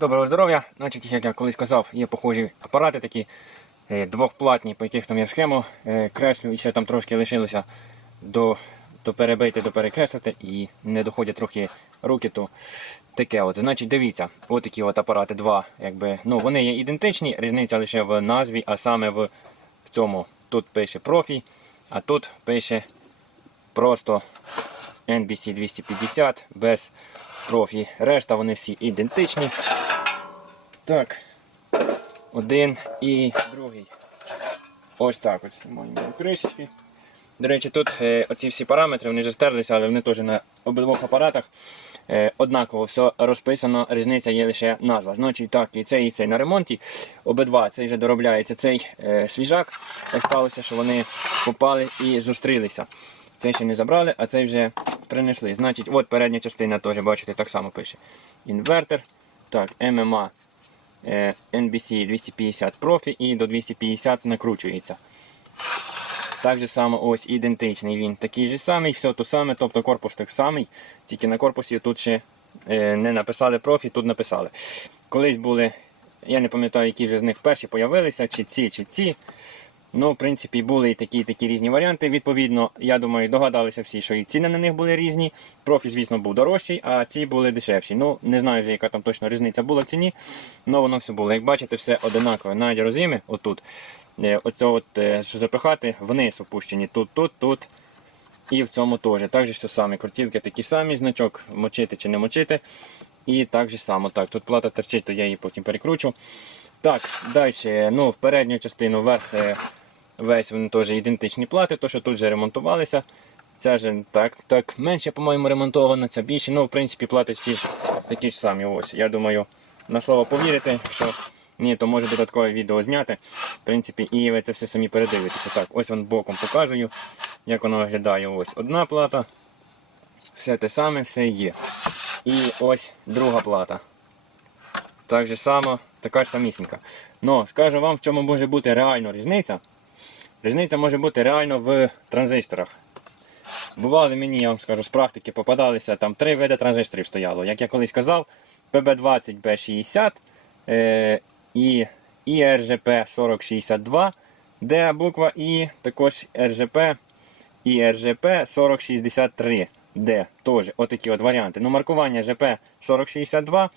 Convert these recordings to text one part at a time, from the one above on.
Доброго здоров'я. Значить, як я колись казав, є похожі апарати такі е, двохплатні, по яких там є схему. Е, Креслю і ще там трошки лишилося до, до перебити, до перекреслити і не доходять трохи руки, то таке от. Значить, дивіться, от такі от апарати два. Якби, ну, вони є ідентичні, різниця лише в назві, а саме в, в цьому. Тут пише профі, а тут пише просто NBC 250 без профі. Решта вони всі ідентичні. Так. Один і другий. Ось так ось знімаємо кришечки. До речі, тут е, оці всі параметри вони вже стерлися, але вони теж на обидвох апаратах е, однаково все розписано. Різниця є лише назва. Значить, так, і цей, і цей на ремонті. Обидва цей вже доробляється цей е, свіжак. Так сталося, що вони попали і зустрілися. Цей ще не забрали, а цей вже принесли. Значить, от передня частина теж, бачите, так само пише. Інвертор. Так, е, NBC 250 профі і до 250 накручується. Так же само ось ідентичний він такий же самий, все то саме, тобто корпус так самий, тільки на корпусі тут ще е, не написали профі, тут написали. Колись були, я не пам'ятаю, які вже з них перші появилися, чи ці, чи ці. Ну, в принципі, були і такі, і такі різні варіанти. Відповідно, я думаю, догадалися всі, що і ціни на них були різні. Профі, звісно, був дорожчий, а ці були дешевші. Ну, не знаю вже, яка там точно різниця була в ціні, але воно все було. Як бачите, все одинакове. Навіть роз'єми, отут, е, оце от, е, що запихати, вниз опущені. Тут, тут, тут. І в цьому теж. Так же все саме. Крутівки такі самі, значок мочити чи не мочити. І так же само. Так, тут плата торчить, то я її потім перекручу. Так, далі, ну, в передню частину вверх е, весь вони теж ідентичні плати, то що тут вже ремонтувалися. Ця ж так, так менше, по-моєму, ремонтована, ця більше. Ну, в принципі, плати ті такі ж самі. Ось. Я думаю, на слово повірите, що ні, то може додаткове відео зняти. В принципі, і ви це все самі передивитеся. Так, ось вам боком покажу, як воно виглядає. Ось одна плата. Все те саме, все є. І ось друга плата. Так же само, така ж самісінька. Ну, скажу вам, в чому може бути реально різниця. Різниця може бути реально в транзисторах. Бували мені, я вам скажу, з практики попадалися, там три види транзисторів стояло. Як я колись казав, PB20, B60 е, і, і RGP 4062, де буква І, також RGP і RGP 4063, D. Теж отакі от варіанти. Ну, маркування GP 4062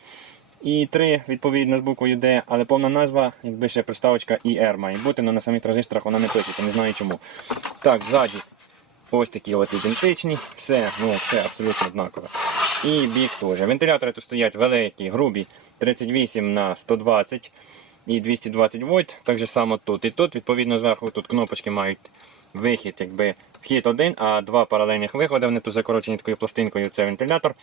і 3 відповідно з буквою D, але повна назва, якби ще приставочка IR має бути, але на самих транзисторах вона не пишеться, не знаю чому. Так, ззаді ось такі от ідентичні, все, ну, все абсолютно однакове. І бік теж. Вентилятори тут стоять великі, грубі, 38 на 120 і 220 вольт. Так же само тут. І тут, відповідно, зверху тут кнопочки мають вихід, якби вхід один, а два паралельних виходи. Вони тут закорочені такою пластинкою. Це вентилятор.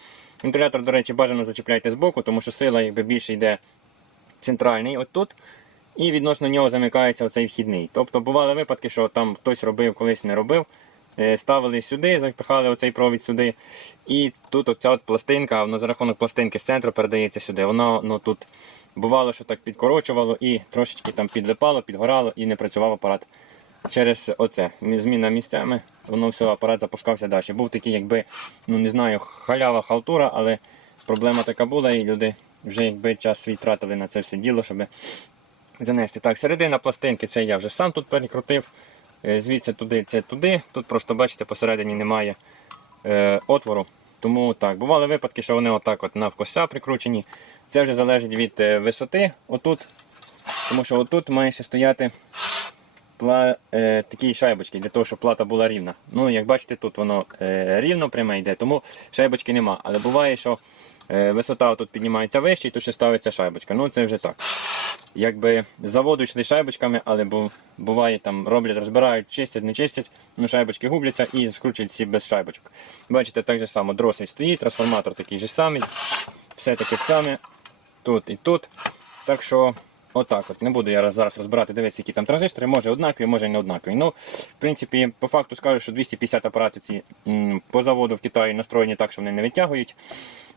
Вентилятор, до речі, бажано зачіпляйте з боку, тому що сила якби більше йде центральний отут. І відносно нього замикається оцей вхідний. Тобто бували випадки, що там хтось робив, колись не робив. Е, Ставили сюди, запихали оцей провід сюди. І тут оця от пластинка, воно за рахунок пластинки з центру передається сюди. Воно ну, тут бувало, що так підкорочувало і трошечки там підлипало, підгорало і не працював апарат через оце. Зміна місцями, воно все, апарат запускався далі. Був такий, якби, ну не знаю, халява, халтура, але проблема така була, і люди вже якби час свій тратили на це все діло, щоб занести. Так, середина пластинки це я вже сам тут перекрутив. Е, Звідси туди, це туди. Тут просто, бачите, посередині немає е, отвору. Тому так, бували випадки, що вони отак от навкося прикручені. Це вже залежить від е, висоти отут. Тому що отут має ще стояти пла, е, такі шайбочки для того, щоб плата була рівна. Ну, як бачите, тут воно е, рівно пряме йде, тому шайбочки нема. Але буває, що е, висота тут піднімається вище і тут ще ставиться шайбочка. Ну це вже так. Якби заводу йшли шайбочками, але буває там роблять, розбирають, чистять, не чистять, ну шайбочки губляться і скручують всі без шайбочок. Бачите, так же само дросель стоїть, трансформатор такий же самий, все таке саме тут і тут. Так що Отак от. Не буду я зараз розбирати, дивитися, які там транзистори, може однакові, може не однакові. Ну, в принципі, по факту скажу, що 250 апаратів ці по заводу в Китаї настроєні так, що вони не витягують.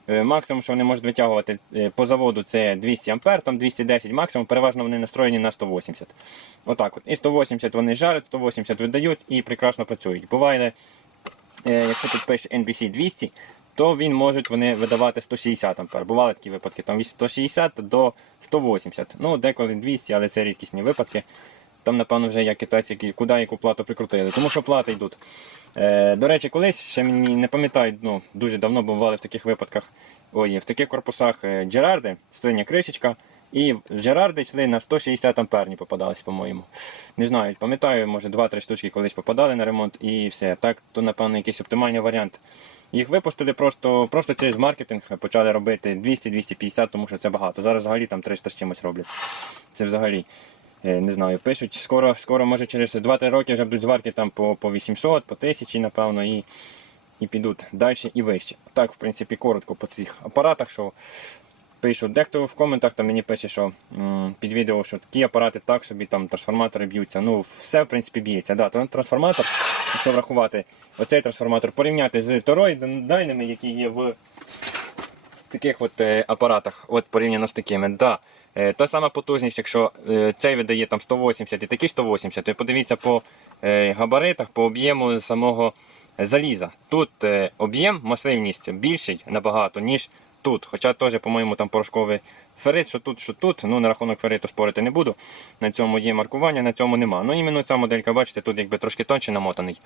Е, Максимум, що вони можуть витягувати е, по заводу, це 200 ампер, там 210 максимум, переважно вони настроєні на 180. Отак от. І 180 вони жарять, 180 видають і прекрасно працюють. Буває, е, якщо тут пише NBC 200, то він можуть вони видавати 160 ампер. Бували такі випадки, там від 160 до 180. Ну, деколи 200, але це рідкісні випадки. Там, напевно, вже як китайці, куди яку плату прикрутили. Тому що плати йдуть. Е, до речі, колись ще мені не пам'ятаю, ну, дуже давно бували в таких випадках. Ой, в таких корпусах е, Джерарди, синя кришечка. І Джерарди йшли на 160 амперні попадались, по-моєму. Не знаю, пам'ятаю, може 2-3 штучки колись попадали на ремонт і все. Так, то, напевно, якийсь оптимальний варіант. Їх випустили просто, просто через маркетинг, почали робити 200-250, тому що це багато. Зараз взагалі там 300 з чимось роблять. Це взагалі. е, Не знаю, пишуть, скоро, скоро може через 2-3 роки вже будуть зварки там по, по 800, по 1000, напевно, і, і підуть далі і вище. Так, в принципі, коротко по цих апаратах, що пишуть. Дехто в коментах там мені пише, що м, під відео, що такі апарати так собі, там трансформатори б'ються. Ну, все в принципі б'ється. Да, то трансформатор, якщо врахувати оцей трансформатор, порівняти з тороїдами, які є в таких от е, апаратах, от порівняно з такими. Да. Е, та сама потужність, якщо е, цей видає там 180 і такий 180, то подивіться по габаритах, по об'єму самого заліза. Тут об'єм, масивність більший набагато, ніж тут. Хоча теж, по-моєму, там порошковий ферит, що тут, що тут. Ну, на рахунок фериту спорити не буду. На цьому є маркування, на цьому нема. Ну, іменно ця моделька, бачите, тут якби трошки тонче намотаний.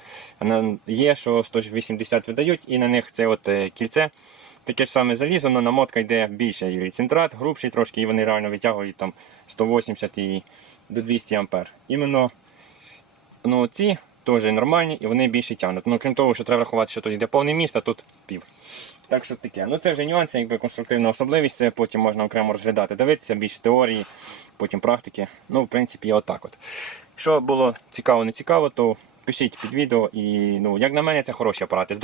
Є, що 180 видають, і на них це от е, кільце. Таке ж саме залізо, але намотка йде більше. І центрат грубший трошки, і вони реально витягують там 180 і до 200 ампер. Іменно ну, ці теж нормальні і вони більше тягнуть. Ну, крім того, що треба рахувати, що тут йде повний міст, а тут пів. Так що таке. Ну це вже нюанси, якби конструктивна особливість, це потім можна окремо розглядати, дивитися, більше теорії, потім практики. Ну, в принципі, отак от. Якщо було цікаво, не цікаво, то пишіть під відео і ну, як на мене, це хороші апарати. З